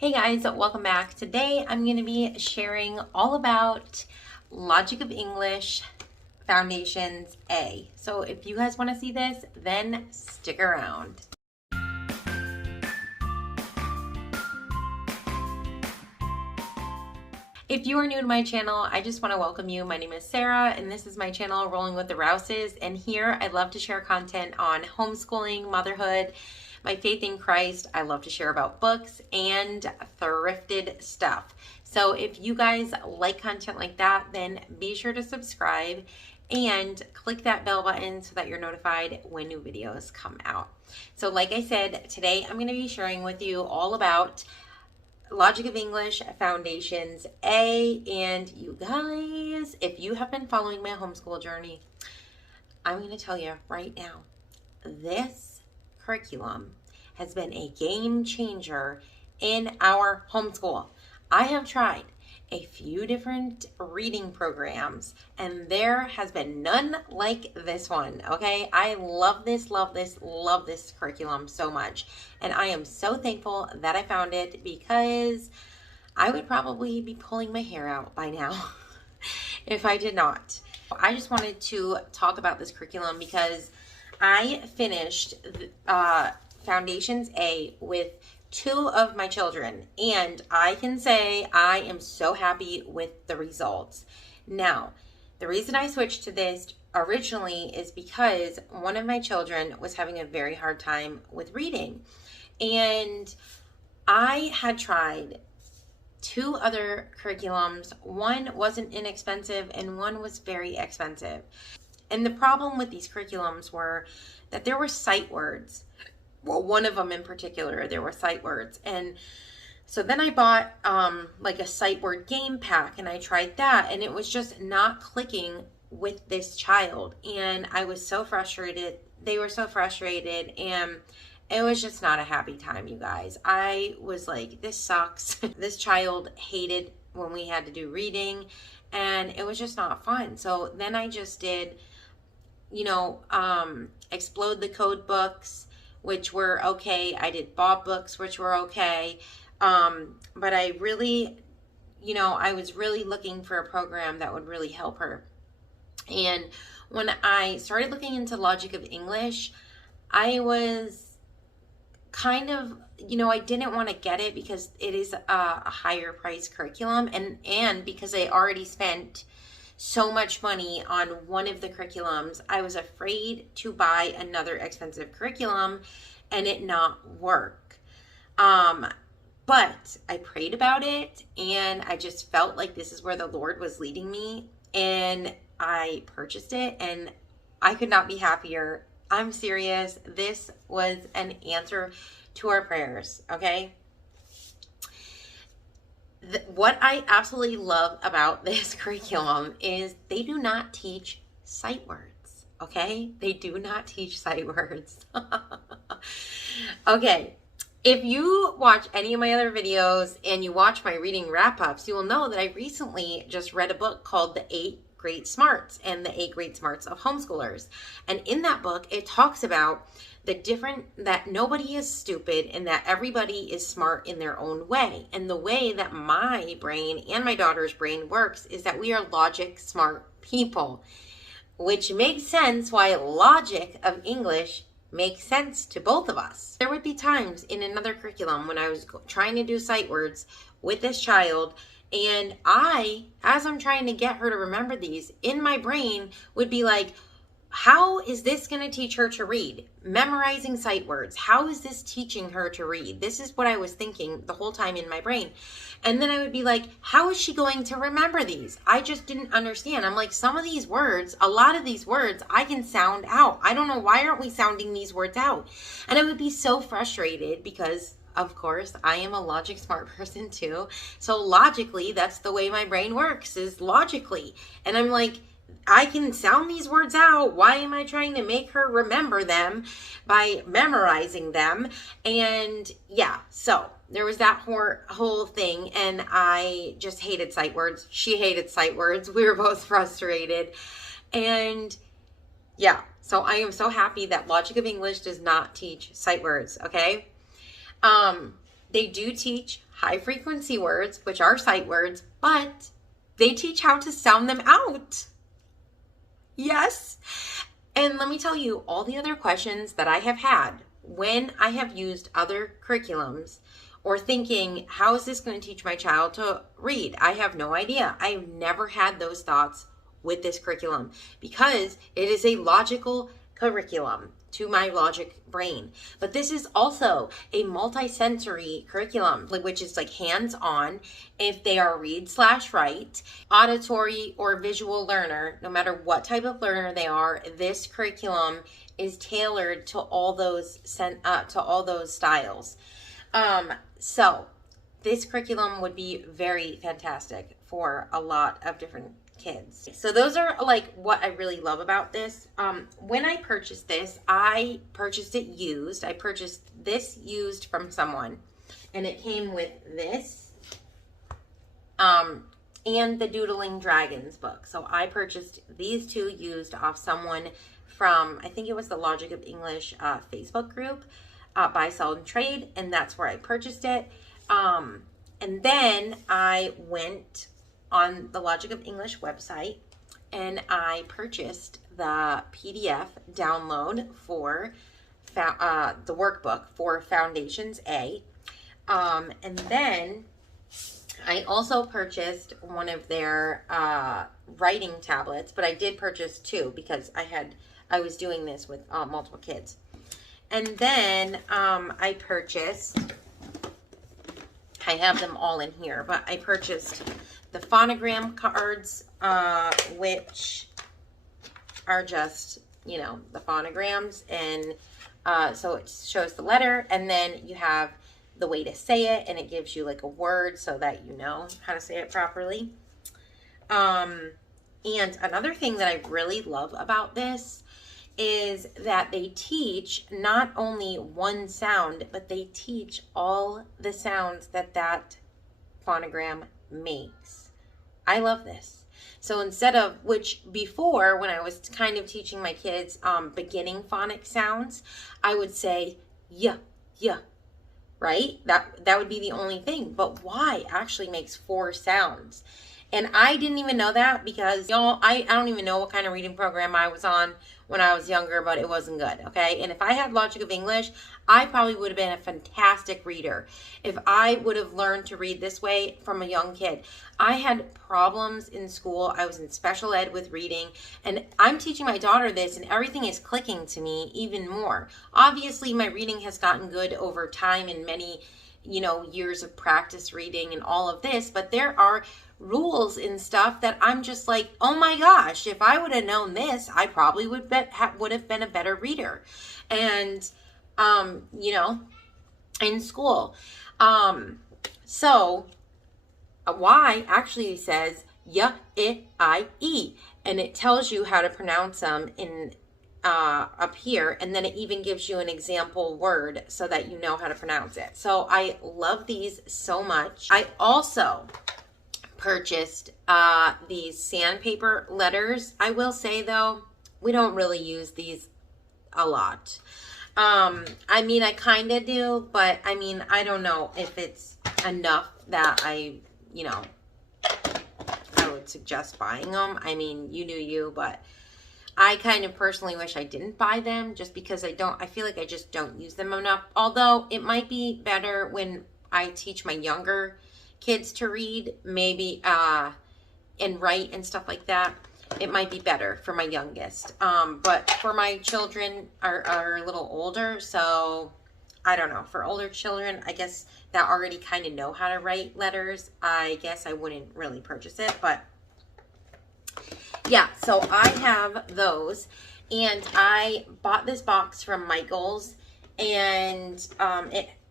Hey guys, welcome back. Today I'm going to be sharing all about Logic of English Foundations A. So if you guys want to see this, then stick around. If you are new to my channel, I just want to welcome you. My name is Sarah, and this is my channel, Rolling with the Rouses. And here I love to share content on homeschooling, motherhood, my faith in Christ. I love to share about books and thrifted stuff. So if you guys like content like that, then be sure to subscribe and click that bell button so that you're notified when new videos come out. So like I said, today I'm going to be sharing with you all about Logic of English Foundations A. And you guys, if you have been following my homeschool journey, I'm going to tell you right now, this curriculum has been a game changer in our homeschool. I have tried a few different reading programs, and there has been none like this one, okay? I love this curriculum so much, and I am so thankful that I found it, because I would probably be pulling my hair out by now if I did not. I just wanted to talk about this curriculum because I finished Foundations A with 2 of my children, and I can say I am so happy with the results. Now, the reason I switched to this originally is because one of my children was having a very hard time with reading, and I had tried 2 other curriculums. One wasn't inexpensive and one was very expensive. And the problem with these curriculums were that there were sight words. Well, one of them in particular, there were sight words. And so then I bought like a sight word game pack, and I tried that, and it was just not clicking with this child. And I was so frustrated. They were so frustrated, and it was just not a happy time, you guys. I was like, this sucks. This child hated when we had to do reading, and it was just not fun. So then I just did, Explode the Code books, which were okay. I did Bob books, which were okay. But I really, I was really looking for a program that would really help her. And when I started looking into Logic of English, I was kind of, I didn't want to get it because it is a higher price curriculum, and because I already spent so much money on one of the curriculums, I was afraid to buy another expensive curriculum and it not work. But I prayed about it, and I just felt like this is where the Lord was leading me, and I purchased it, and I could not be happier. I'm serious. This was an answer to our prayers, okay? What I absolutely love about this curriculum is they do not teach sight words, okay? They do not teach sight words. Okay, if you watch any of my other videos and you watch my reading wrap-ups, you will know that I recently just read a book called The 8 Great Smarts and the 8 Great Smarts of Homeschoolers. And in that book, it talks about that nobody is stupid and that everybody is smart in their own way. And the way that my brain and my daughter's brain works is that we are logic smart people, which makes sense why Logic of English makes sense to both of us. There would be times in another curriculum when I was trying to do sight words with this child, and as I'm trying to get her to remember these, in my brain would be like, how is this going to teach her to read? Memorizing sight words. How is this teaching her to read? This is what I was thinking the whole time in my brain. And then I would be like, how is she going to remember these? I just didn't understand. I'm like, some of these words, a lot of these words, I can sound out. I don't know, why aren't we sounding these words out? And I would be so frustrated because, of course, I am a logic smart person too. So logically, that's the way my brain works, is logically. And I'm like, I can sound these words out. Why am I trying to make her remember them by memorizing them? And yeah, so there was that whole thing, and I just hated sight words. She hated sight words. We were both frustrated. And yeah, so I am so happy that Logic of English does not teach sight words, okay? They do teach high frequency words, which are sight words, but they teach how to sound them out. Yes. And let me tell you, all the other questions that I have had when I have used other curriculums or thinking, how is this going to teach my child to read? I have no idea. I've never had those thoughts with this curriculum because it is a logical curriculum to my logic brain. But this is also a multi-sensory curriculum, which is like hands-on. If they are read/write, auditory or visual learner, no matter what type of learner they are, this curriculum is tailored to all those styles. So this curriculum would be very fantastic for a lot of different kids. So those are like what I really love about this. When I purchased this, I purchased it used. I purchased this used from someone, and it came with this and the Doodling Dragons book. So I purchased these two used off someone from, I think it was the Logic of English Facebook group, Buy, Sell, and Trade, and that's where I purchased it. And then I went on the Logic of English website and I purchased the PDF download for the workbook for Foundations A. And then I also purchased one of their writing tablets, but I did purchase two because I was doing this with multiple kids. And then I have them all in here, but I purchased the phonogram cards, which are just, the phonograms. And so it shows the letter, and then you have the way to say it, and it gives you like a word so that you know how to say it properly. And another thing that I really love about this is that they teach not only one sound, but they teach all the sounds that phonogram makes. I love this. So instead of, which before when I was kind of teaching my kids beginning phonic sounds, I would say yeah, right? That would be the only thing. But Y actually makes 4 sounds. And I didn't even know that because, y'all, I don't even know what kind of reading program I was on when I was younger, but it wasn't good, okay? And if I had Logic of English, I probably would have been a fantastic reader if I would have learned to read this way from a young kid. I had problems in school. I was in special ed with reading, and I'm teaching my daughter this, and everything is clicking to me even more. Obviously, my reading has gotten good over time and many, years of practice reading and all of this, but there are rules and stuff that I'm just like, oh my gosh, if I would have known this, I probably would have been a better reader. And in school. So Y actually says y, I, E, and it tells you how to pronounce them in up here, and then it even gives you an example word so that you know how to pronounce it. So I love these so much. I also purchased these sandpaper letters. I will say though, we don't really use these a lot. I mean, I kind of do, but I mean, I don't know if it's enough that I would suggest buying them. I mean, you do you, but I kind of personally wish I didn't buy them just because I feel like I just don't use them enough. Although it might be better when I teach my younger kids to read, maybe, and write and stuff like that. It might be better for my youngest. But for my children are a little older, so I don't know. For older children, I guess that already kind of know how to write letters. I guess I wouldn't really purchase it, but yeah, so I have those, and I bought this box from Michael's, and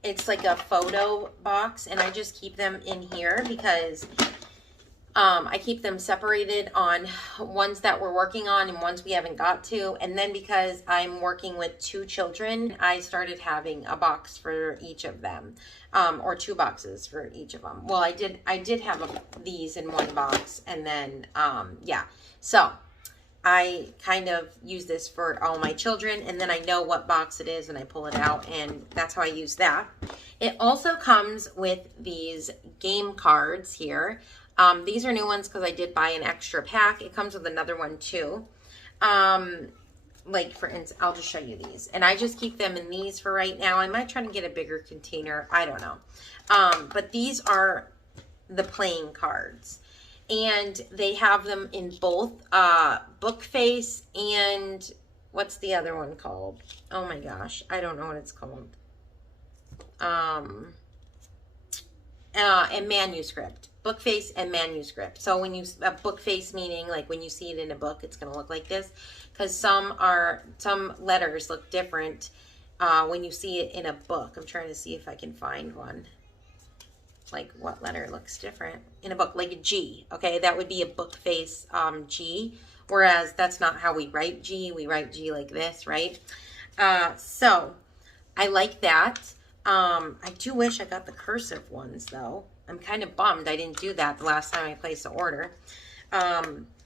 it's like a photo box, and I just keep them in here because I keep them separated on ones that we're working on and ones we haven't got to. And then because I'm working with 2 children, I started having a box for each of them, or 2 boxes for each of them. Well, I did have these in one box, and then, yeah. So I kind of use this for all my children, and then I know what box it is and I pull it out, and that's how I use that. It also comes with these game cards here. These are new ones because I did buy an extra pack. It comes with another one too. Like for instance, I'll just show you these, and I just keep them in these for right now. I might try to get a bigger container. I don't know. But these are the playing cards, and they have them in both book face and what's the other one called? Oh my gosh, I don't know what it's called. And manuscript. Book face and manuscript. So when you book face, meaning like when you see it in a book, it's going to look like this, because some letters look different when you see it in a book. I'm trying to see if I can find one. Like what letter looks different in a book, like a G. Okay, that would be a book face G, whereas that's not how we write G. We write G like this, right? So I like that. I do wish I got the cursive ones though. I'm kind of bummed I didn't do that the last time I placed the order,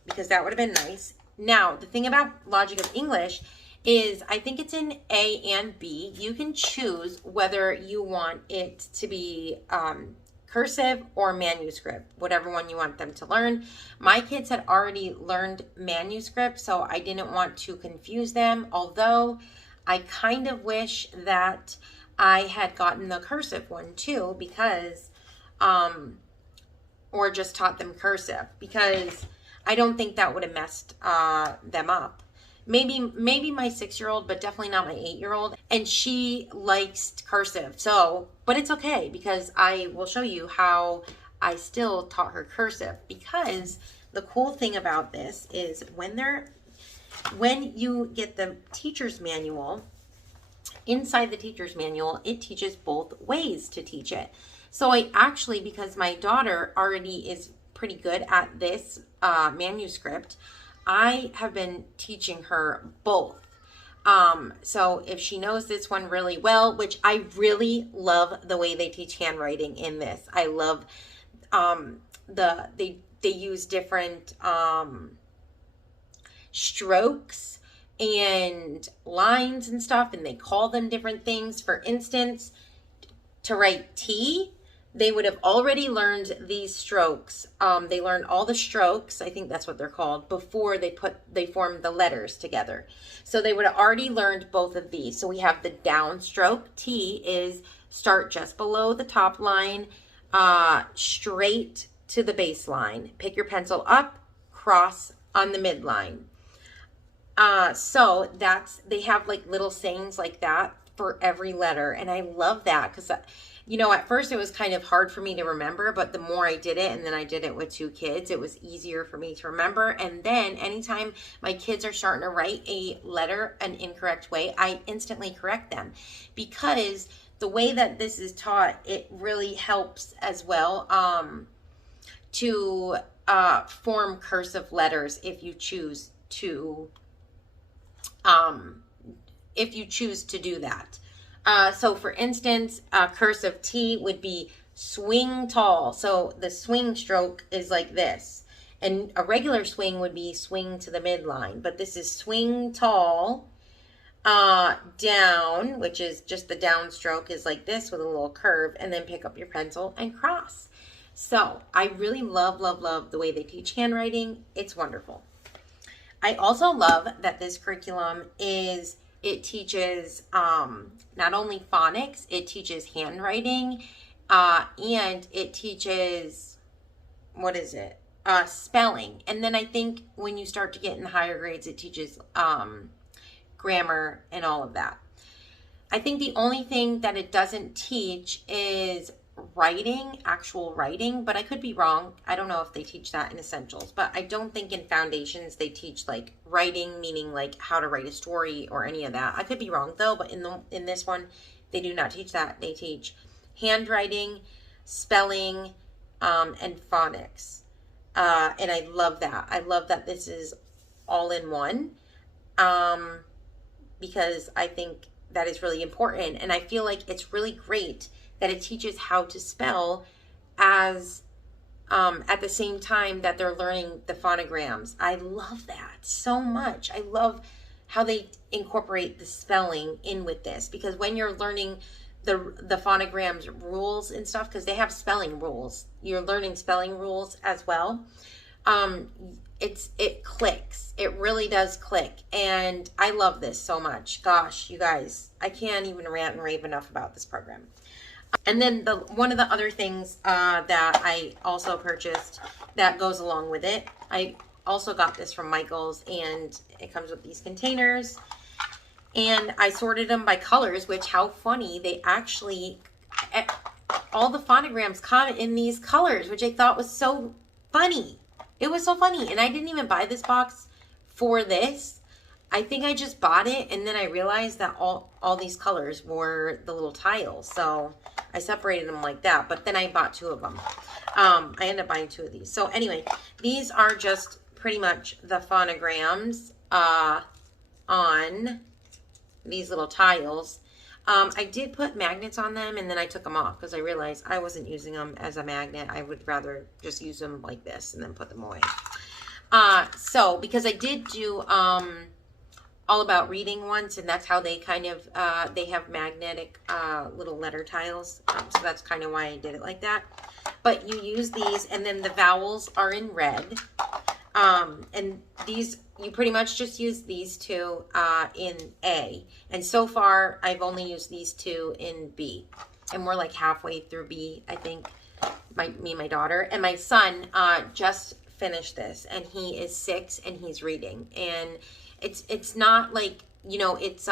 because that would have been nice. Now, the thing about Logic of English is I think it's in A and B. You can choose whether you want it to be cursive or manuscript, whatever one you want them to learn. My kids had already learned manuscript, so I didn't want to confuse them, although I kind of wish that I had gotten the cursive one too, because or just taught them cursive, because I don't think that would have messed them up. Maybe my 6-year-old, but definitely not my 8-year-old. And she likes cursive. So, but it's okay, because I will show you how I still taught her cursive, because the cool thing about this is when you get the teacher's manual, inside the teacher's manual, it teaches both ways to teach it. So I actually, because my daughter already is pretty good at this manuscript, I have been teaching her both. So if she knows this one really well, which I really love the way they teach handwriting in this. I love they use different strokes and lines and stuff, and they call them different things. For instance, to write T, they would have already learned these strokes. They learned all the strokes, I think that's what they're called, before they formed the letters together. So they would have already learned both of these. So we have the downstroke. T is start just below the top line, straight to the baseline. Pick your pencil up, cross on the midline. So they have like little sayings like that for every letter. And I love that, because you know, at first it was kind of hard for me to remember, but the more I did it, and then I did it with 2 kids, it was easier for me to remember. And then anytime my kids are starting to write a letter an incorrect way, I instantly correct them, because the way that this is taught, it really helps as well to form cursive letters if you choose to do that. So for instance, cursive T would be swing tall. So the swing stroke is like this. And a regular swing would be swing to the midline. But this is swing tall, down, which is just the downstroke is like this with a little curve. And then pick up your pencil and cross. So I really love, love, love the way they teach handwriting. It's wonderful. I also love that this curriculum it teaches not only phonics, it teaches handwriting, and it teaches, spelling. And then I think when you start to get in the higher grades, it teaches grammar and all of that. I think the only thing that it doesn't teach is writing, actual writing, but I could be wrong. I don't know if they teach that in essentials, but I don't think in foundations they teach like writing, meaning like how to write a story or any of that. I could be wrong though, but in this one they do not teach that. They teach handwriting, spelling, and phonics, and I love that. I love that this is all in one, because I think that is really important, and I feel like it's really great that it teaches how to spell as at the same time that they're learning the phonograms. I love that so much. I love how they incorporate the spelling in with this, because when you're learning the phonograms rules and stuff, because they have spelling rules, you're learning spelling rules as well. It clicks. It really does click. And I love this so much. Gosh, you guys, I can't even rant and rave enough about this program. And then one of the other things that I also purchased that goes along with it, I also got this from Michael's, and it comes with these containers. And I sorted them by colors, which, how funny, they actually, all the phonograms come in these colors, which I thought was so funny. It was so funny. And I didn't even buy this box for this. I think I just bought it, and then I realized that all these colors were the little tiles. So I separated them like that, but then I bought 2 of them. I ended up buying 2 of these. So anyway, these are just pretty much the phonograms on these little tiles. I did put magnets on them, and then I took them off because I realized I wasn't using them as a magnet. I would rather just use them like this and then put them away. So because I did do All About Reading once, and that's how they kind of they have magnetic little letter tiles, so that's kind of why I did it like that. But you use these, and then the vowels are in red, and these, you pretty much just use these 2 in A, and so far I've only used these 2 in B, and we're like halfway through B, I think, me and my daughter. And my son just finished this, and he is 6, and he's reading, and it's not like, you know, it's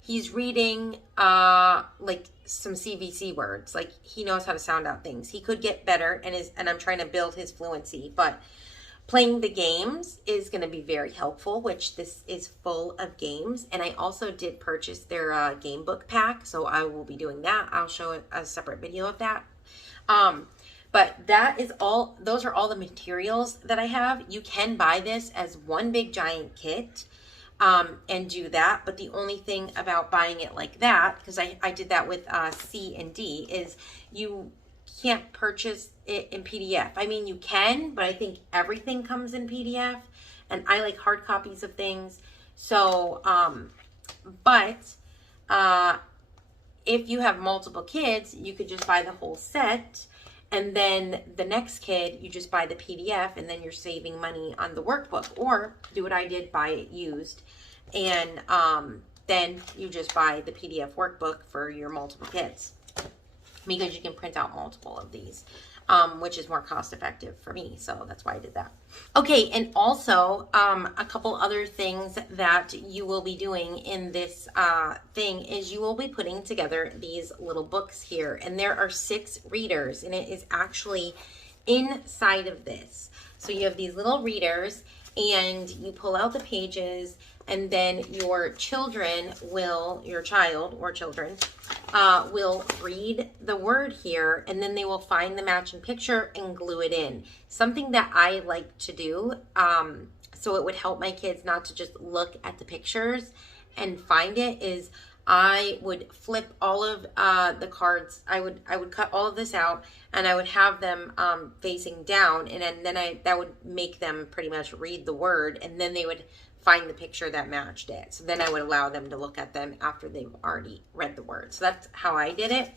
he's reading like some CVC words. Like, he knows how to sound out things. He could get better, and I'm trying to build his fluency, but playing the games is going to be very helpful, which this is full of games. And I also did purchase their game book pack, so I will be doing that. I'll show a separate video of that. But that is all, those are all the materials that I have. You can buy this as one big giant kit and do that. But the only thing about buying it like that, because I did that with C and D, is you can't purchase it in PDF. I mean, you can, but I think everything comes in PDF, and I like hard copies of things. So, if you have multiple kids, you could just buy the whole set. And then the next kid, you just buy the PDF, and then you're saving money on the workbook. Or do what I did, buy it used. And then you just buy the PDF workbook for your multiple kids, because you can print out multiple of these, which is more cost effective for me. So that's why I did that. Okay, and also a couple other things that you will be doing in this thing is you will be putting together these little books here. And there are 6 readers, and it is actually inside of this. So you have these little readers, and you pull out the pages, and then your children will, your child or children will read the word here, and then they will find the matching picture and glue it in. Something that I like to do, so it would help my kids not to just look at the pictures and find it, is I would flip all of the cards. I would cut all of this out, and I would have them facing down, and then that would make them pretty much read the word, and then they would find the picture that matched it. So then I would allow them to look at them after they've already read the word. So that's how I did it.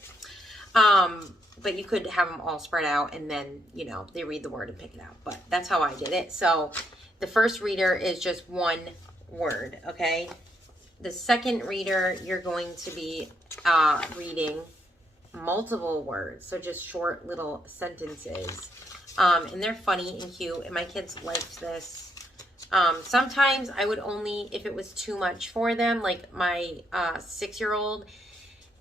But you could have them all spread out, and then, you know, they read the word and pick it out. But that's how I did it. So the first reader is just one word, okay? The second reader, you're going to be reading multiple words. So just short little sentences. And they're funny and cute, and my kids liked this. Sometimes I would only, if it was too much for them, like my 6-year-old,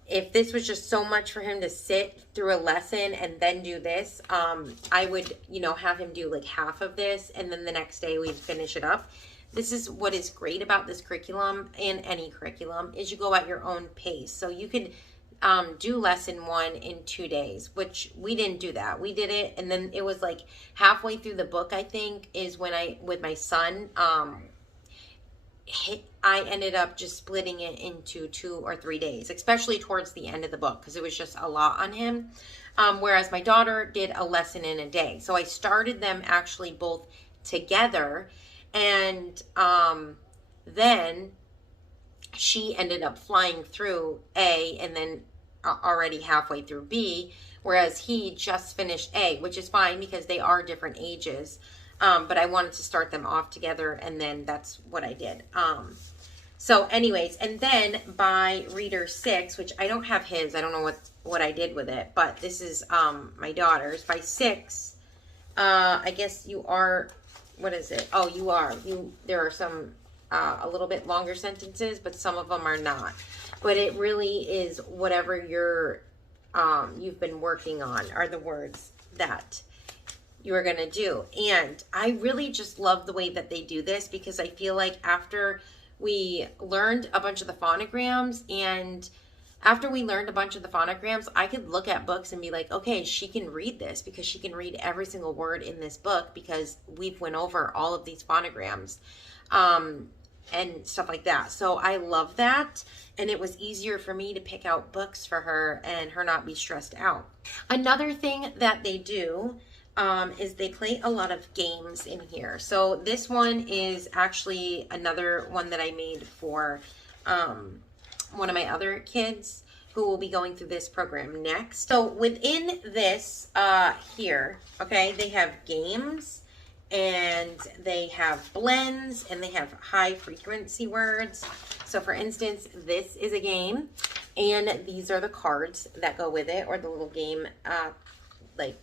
if this was just so much for him to sit through a lesson and then do this, I would, you know, have him do like half of this, and then the next day we'd finish it up. This is what is great about this curriculum, and any curriculum, is you go at your own pace. So you could do lesson 1 in 2 days, which we didn't do that. We did it, and then it was like halfway through the book, I think, is when with my son, I ended up just splitting it into 2 or 3 days, especially towards the end of the book, because it was just a lot on him. Whereas my daughter did a lesson in a day. So I started them actually both together, and then she ended up flying through A and then already halfway through B, whereas he just finished A, which is fine because they are different ages. But I wanted to start them off together, and then that's what I did. So anyways, and then by reader 6, which I don't have his, I don't know what I did with it, but this is my daughter's. By 6, I guess you are, what is it? Oh, you are. There are some a little bit longer sentences, but some of them are not. But it really is whatever you've been working on are the words that you are going to do. And I really just love the way that they do this, because I feel like after we learned a bunch of the phonograms, I could look at books and be like, okay, she can read this because she can read every single word in this book because we've went over all of these phonograms and stuff like that. So I love that. And it was easier for me to pick out books for her and her not be stressed out. Another thing that they do is they play a lot of games in here. So this one is actually another one that I made for one of my other kids who will be going through this program next. So within this here, okay, they have games, and they have blends, and they have high frequency words. So for instance, this is a game, and these are the cards that go with it, or the little game like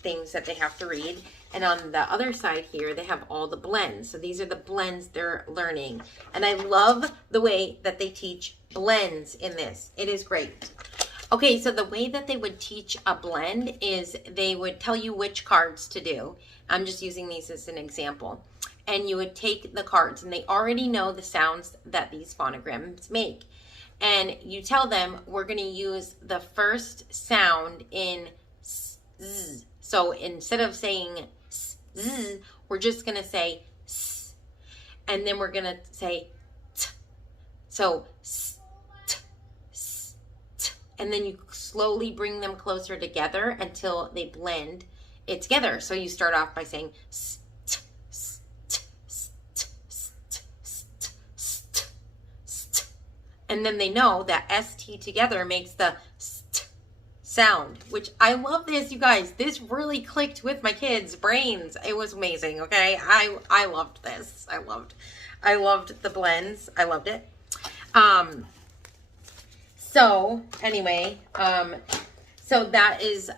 things that they have to read. And on the other side here, they have all the blends. So these are the blends they're learning. And I love the way that they teach blends in this. It is great. Okay, so the way that they would teach a blend is they would tell you which cards to do. I'm just using these as an example. And you would take the cards, and they already know the sounds that these phonograms make. And you tell them, we're going to use the first sound in z. So instead of saying z, we're just going to say s. And then we're going to say t. So s, t, s, t. And then you slowly bring them closer together until they blend it together. So you start off by saying s, t, s, t, s, t, s, t, s, t, s, t, s, t. And then they know that ST together makes the st sound, which I love this, you guys. This really clicked with my kids' brains. It was amazing, okay? I loved this. I loved the blends. I loved it. So anyway, so that is,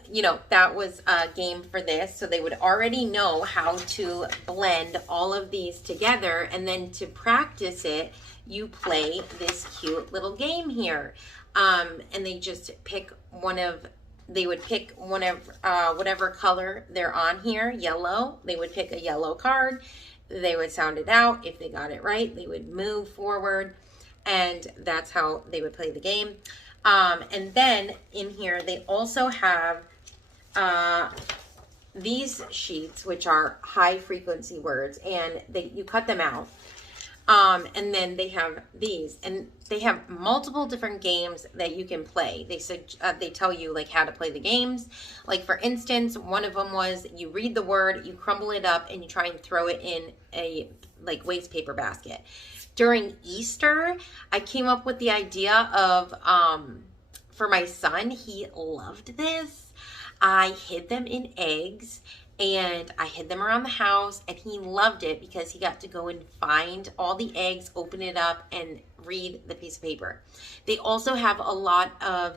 that was a game for this. So they would already know how to blend all of these together. And then to practice it, you play this cute little game here. And they just pick whatever color they're on here, yellow. They would pick a yellow card. They would sound it out. If they got it right, they would move forward. And that's how they would play the game. And then in here, they also have these sheets, which are high frequency words, and you cut them out. And then they have these, and they have multiple different games that you can play. They tell you like how to play the games. Like for instance, one of them was you read the word, you crumble it up, and you try and throw it in a like waste paper basket. During Easter, I came up with the idea of, for my son, he loved this. I hid them in eggs, and I hid them around the house, and he loved it because he got to go and find all the eggs, open it up, and read the piece of paper. They also have a lot of,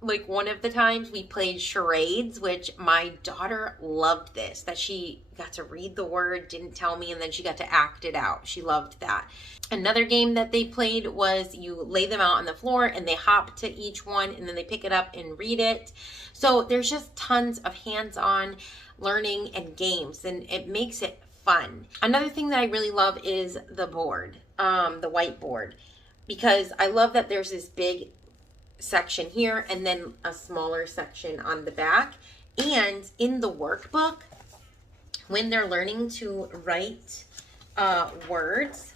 like one of the times we played charades, which my daughter loved this, that she got to read the word, didn't tell me, and then she got to act it out. She loved that. Another game that they played was you lay them out on the floor and they hop to each one and then they pick it up and read it. So there's just tons of hands-on learning and games, and it makes it fun. Another thing that I really love is the board, the whiteboard, because I love that there's this big section here and then a smaller section on the back. And in the workbook, when they're learning to write words,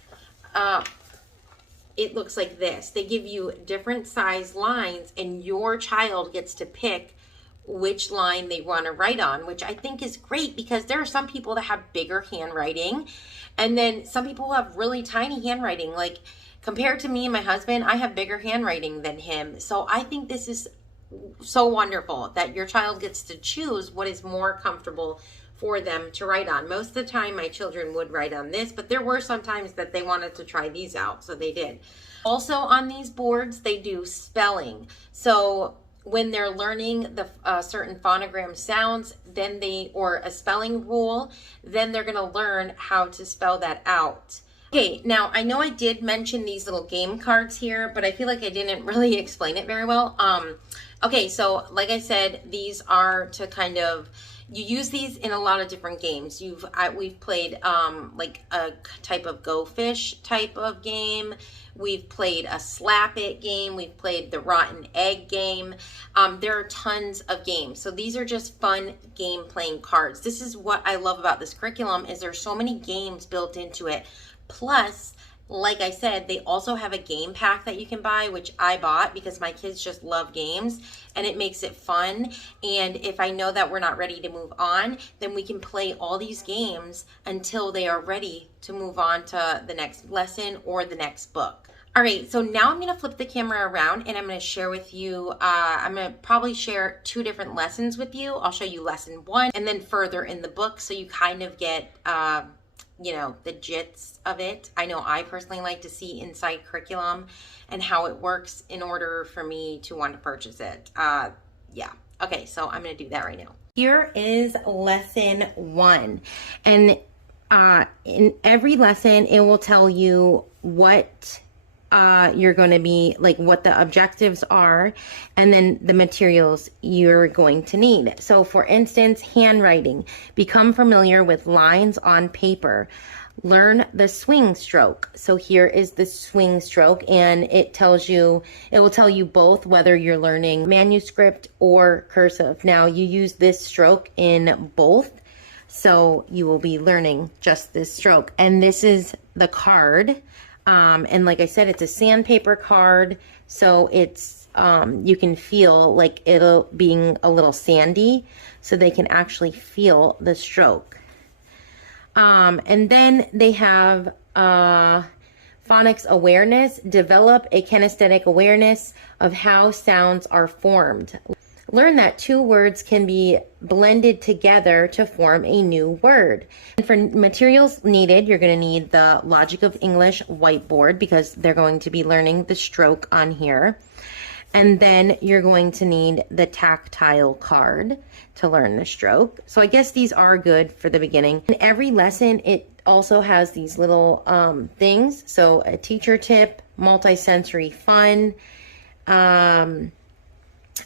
it looks like this. They give you different size lines, and your child gets to pick which line they want to write on, which I think is great because there are some people that have bigger handwriting, and then some people who have really tiny handwriting. Like, compared to me and my husband, I have bigger handwriting than him. So I think this is so wonderful that your child gets to choose what is more comfortable for them to write on. Most of the time my children would write on this, but there were some times that they wanted to try these out, so they did. Also on these boards, they do spelling. So when they're learning the certain phonogram sounds, then or a spelling rule, then they're gonna learn how to spell that out. Okay, now I know I did mention these little game cards here, but I feel like I didn't really explain it very well. Okay, so like I said, these are to kind of, you use these in a lot of different games. We've played like a type of Go Fish type of game. We've played a Slap It game. We've played the Rotten Egg game. There are tons of games. So these are just fun game playing cards. This is what I love about this curriculum, is there's so many games built into it. Plus, like I said, they also have a game pack that you can buy, which I bought because my kids just love games, and it makes it fun. And if I know that we're not ready to move on, then we can play all these games until they are ready to move on to the next lesson or the next book. All right, so now I'm going to flip the camera around and I'm going to share with you, I'm going to probably share 2 different lessons with you. I'll show you lesson 1 and then further in the book, so you kind of get you know, the gist of it. I know I personally like to see inside curriculum and how it works in order for me to want to purchase it. Yeah. Okay, so I'm going to do that right now. Here is lesson 1. And in every lesson, it will tell you what you're going to be, like what the objectives are, and then the materials you're going to need. So for instance, handwriting, become familiar with lines on paper, learn the swing stroke. So here is the swing stroke, and it will tell you both whether you're learning manuscript or cursive. Now you use this stroke in both, so you will be learning just this stroke. And this is the card. And like I said, it's a sandpaper card, so it's, you can feel like it'll being a little sandy, so they can actually feel the stroke. And then they have phonics awareness, develop a kinesthetic awareness of how sounds are formed. Learn that 2 words can be blended together to form a new word. And for materials needed, you're going to need the Logic of English whiteboard, because they're going to be learning the stroke on here. And then you're going to need the tactile card to learn the stroke. So I guess these are good for the beginning. In every lesson, it also has these little things. So a teacher tip, multisensory fun,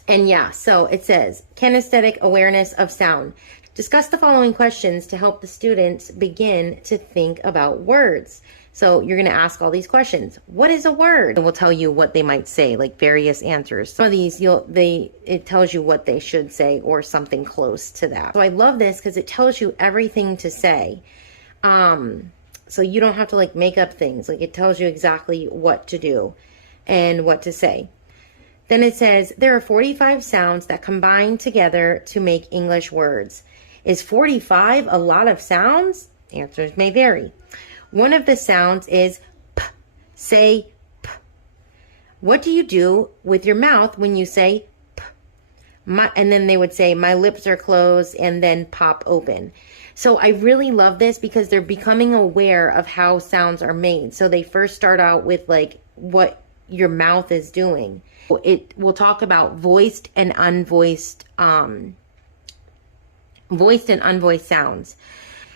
and yeah, so it says, kinesthetic awareness of sound. Discuss the following questions to help the students begin to think about words. So you're going to ask all these questions. What is a word? And we'll tell you what they might say, like various answers. Some of these, it tells you what they should say or something close to that. So I love this because it tells you everything to say. So you don't have to like make up things. Like, it tells you exactly what to do and what to say. Then it says, there are 45 sounds that combine together to make English words. Is 45 a lot of sounds? Answers may vary. One of the sounds is p. Say p. What do you do with your mouth when you say p? And then they would say, my lips are closed, and then pop open. So I really love this because they're becoming aware of how sounds are made. So they first start out with like what your mouth is doing. It will talk about voiced and unvoiced, voiced and unvoiced sounds.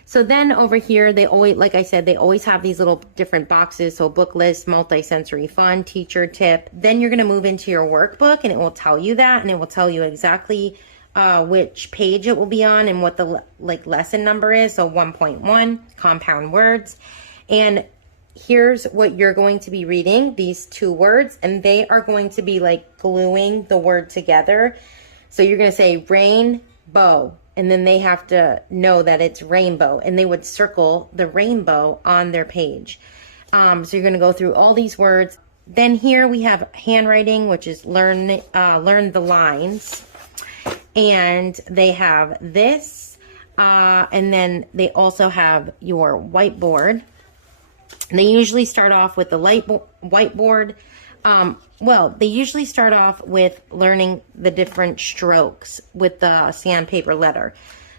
So then over here, they always, like I said, they always have these little different boxes. So book list, multisensory fun, teacher tip. Then you're going to move into your workbook, and it will tell you that, and it will tell you exactly which page it will be on and what the lesson number is. So 1.1, compound words. And here's what you're going to be reading, these 2 words, and they are going to be like gluing the word together. So you're going to say rainbow, and then they have to know that it's rainbow, and they would circle the rainbow on their page. So you're going to go through all these words. Then here we have handwriting, which is learn the lines. And they have this, and then they also have your whiteboard. And they usually start off with the whiteboard. Well, they usually start off with learning the different strokes with the sandpaper letter.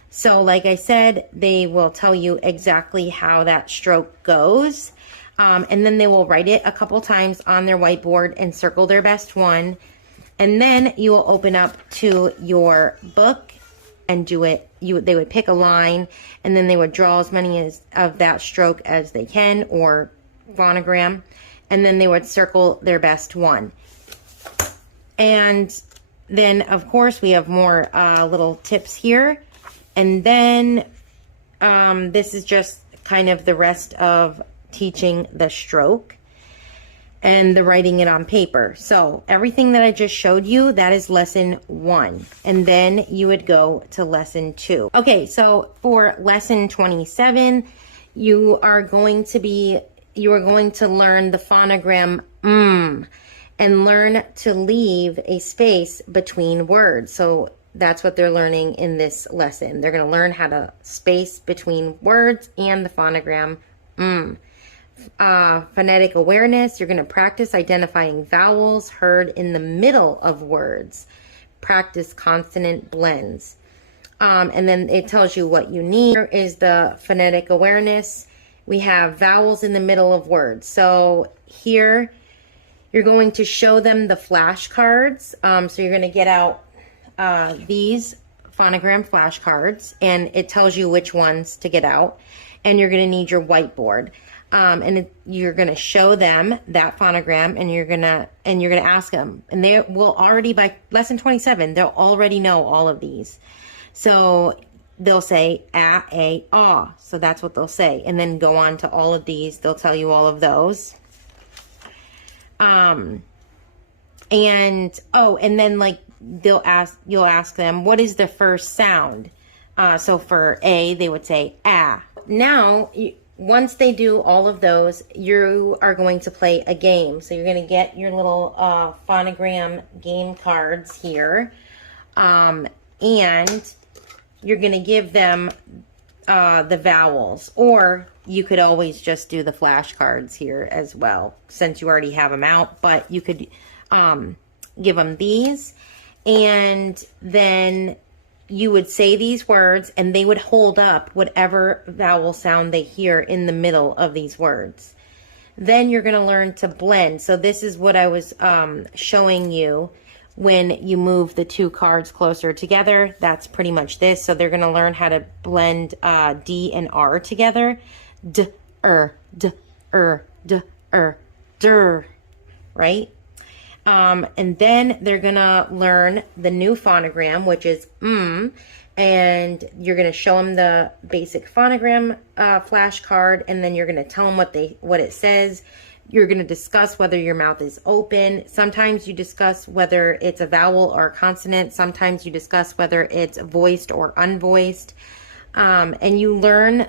So like I said, they will tell you exactly how that stroke goes. And then they will write it a couple times on their whiteboard and circle their best one. And then you will open up to your book and do it. They would pick a line, and then they would draw as many of that stroke as they can, or phonogram, and then they would circle their best one. And then, of course, we have more little tips here. And then this is just kind of the rest of teaching the stroke and the writing it on paper. So everything that I just showed you, that is lesson 1. And then you would go to lesson 2. Okay, so for lesson 27, you are going to learn the phonogram and learn to leave a space between words. So that's what they're learning in this lesson. They're going to learn how to space between words and the phonogram phonetic awareness. You're going to practice identifying vowels heard in the middle of words. Practice consonant blends. And then it tells you what you need. Here is the phonetic awareness. We have vowels in the middle of words. So here you're going to show them the flashcards. So you're going to get out these phonogram flashcards, and it tells you which ones to get out. And you're going to need your whiteboard. You're going to show them that phonogram, and you're going to ask them, and they will already, by lesson 27, they'll already know all of these. So they'll say a, ah. So that's what they'll say, and then go on to all of these. They'll tell you all of those. And then like you'll ask them, what is the first sound? So for A, they would say ah. Now, once they do all of those, you are going to play a game. So you're going to get your little phonogram game cards here. And you're going to give them the vowels. Or you could always just do the flashcards here as well, since you already have them out. But you could give them these. And then you would say these words, and they would hold up whatever vowel sound they hear in the middle of these words. Then you're going to learn to blend. So this is what I was showing you when you move the two cards closer together. That's pretty much this. So they're going to learn how to blend D and R together. D, d, dir, right? And then they're going to learn the new phonogram, which is and you're going to show them the basic phonogram flashcard, and then you're going to tell them what it says. You're going to discuss whether your mouth is open. Sometimes you discuss whether it's a vowel or a consonant. Sometimes you discuss whether it's voiced or unvoiced. And you learn,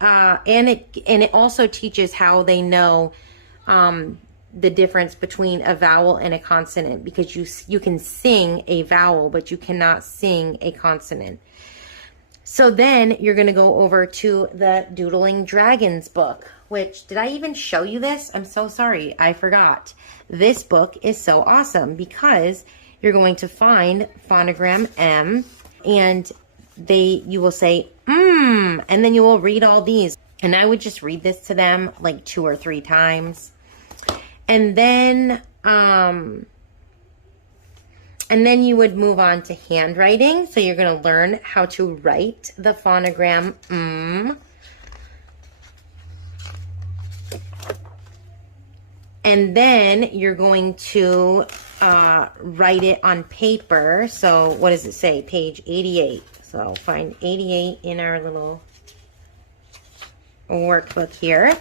and it also teaches how they know the difference between a vowel and a consonant, because you can sing a vowel, but you cannot sing a consonant. So then you're going to go over to the Doodling Dragons book, which, did I even show you this? I'm so sorry, I forgot. This book is so awesome because you're going to find phonogram M, and you will say and then you will read all these. And I would just read this to them like 2 or 3 times. And then you would move on to handwriting. So you're going to learn how to write the phonogram And then you're going to write it on paper. So what does it say? Page 88. So find 88 in our little workbook here.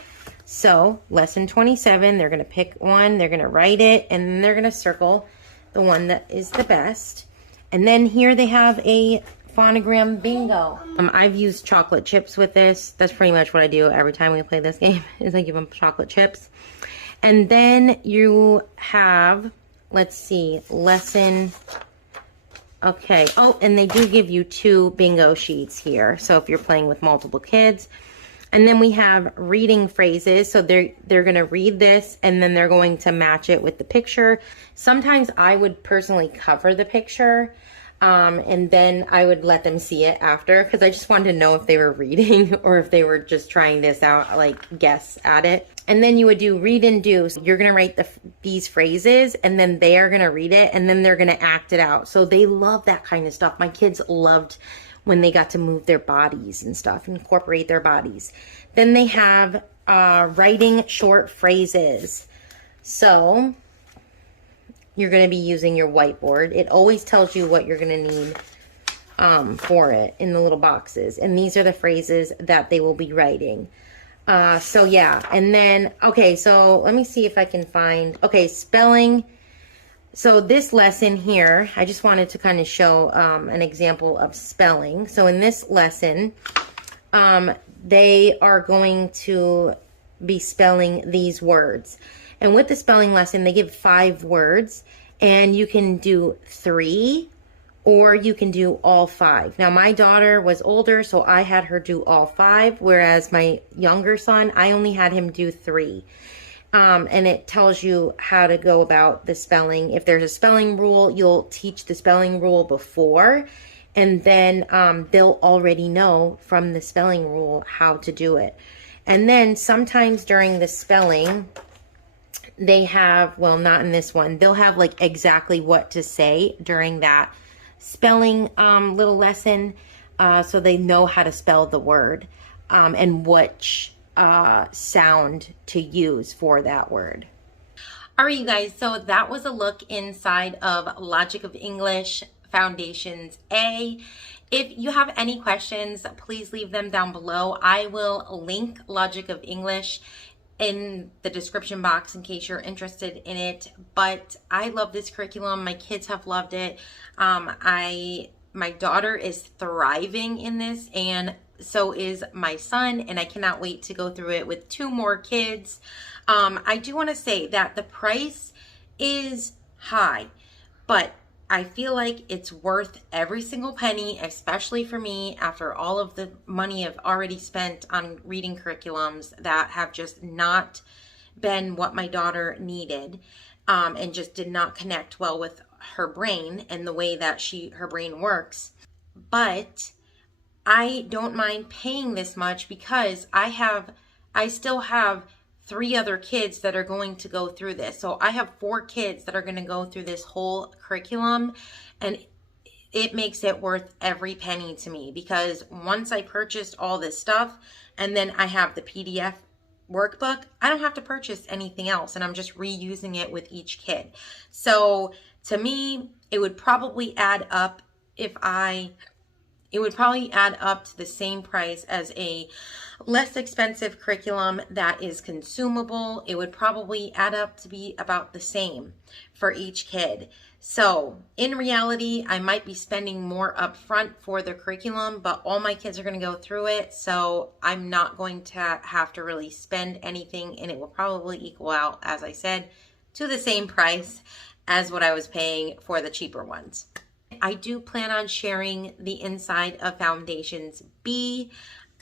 So lesson 27, they're going to pick one, they're going to write it, and then they're going to circle the one that is the best. And then here they have a Phonogram bingo. I've used chocolate chips with this. That's pretty much what I do every time we play this game, is I give them chocolate chips. And then you have, let's see, lesson. Okay. Oh, and they do give you 2 bingo sheets here. So if you're playing with multiple kids. And then we have reading phrases. So they're going to read this and then they're going to match it with the picture. Sometimes I would personally cover the picture. And then I would let them see it after, because I just wanted to know if they were reading or if they were just trying this out, like guess at it. And then you would do read and do. So you're going to write these phrases and then they are going to read it and then they're going to act it out. So they love that kind of stuff. My kids loved when they got to move their bodies and stuff, incorporate their bodies. Then they have writing short phrases. So you're going to be using your whiteboard. It always tells you what you're going to need for it in the little boxes. And these are the phrases that they will be writing. So yeah, and then, okay, so let me see if I can find, okay, spelling. So this lesson here, I just wanted to kind of show an example of spelling. So in this lesson, they are going to be spelling these words. And with the spelling lesson, they give 5 words, and you can do 3 or you can do all 5. Now, my daughter was older, so I had her do all 5, whereas my younger son, I only had him do 3. And it tells you how to go about the spelling. If there's a spelling rule, you'll teach the spelling rule before, and then they'll already know from the spelling rule how to do it. And then sometimes during the spelling, they have, well, not in this one, they'll have like exactly what to say during that spelling little lesson, so they know how to spell the word and which sound to use for that word. All right, you guys, so that was a look inside of Logic of English Foundations A. If you have any questions, please leave them down below. I will link Logic of English in the description box in case you're interested in it. But I love this curriculum. My kids have loved it. My daughter is thriving in this, and so is my son, and I cannot wait to go through it with 2 more kids. I do want to say that the price is high, but I feel like it's worth every single penny, especially for me after all of the money I've already spent on reading curriculums that have just not been what my daughter needed, and just did not connect well with her brain and the way that her brain works. But I don't mind paying this much because I still have 3 other kids that are going to go through this. So I have 4 kids that are going to go through this whole curriculum, and it makes it worth every penny to me, because once I purchased all this stuff and then I have the PDF workbook, I don't have to purchase anything else, and I'm just reusing it with each kid. So to me, it would probably add up to the same price as a less expensive curriculum that is consumable. It would probably add up to be about the same for each kid. So in reality, I might be spending more upfront for the curriculum, but all my kids are going to go through it. So I'm not going to have to really spend anything, and it will probably equal out, as I said, to the same price as what I was paying for the cheaper ones. I do plan on sharing the inside of Foundations B,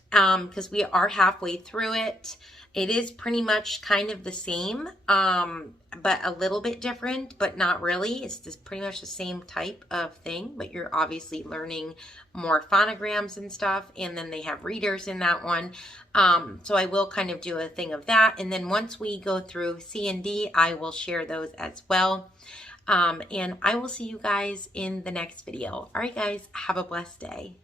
because we are halfway through it. It is pretty much kind of the same, but a little bit different, but not really. It's just pretty much the same type of thing, but you're obviously learning more phonograms and stuff, and then they have readers in that one. So I will kind of do a thing of that, and then once we go through C and D, I will share those as well. And I will see you guys in the next video. All right, guys, have a blessed day.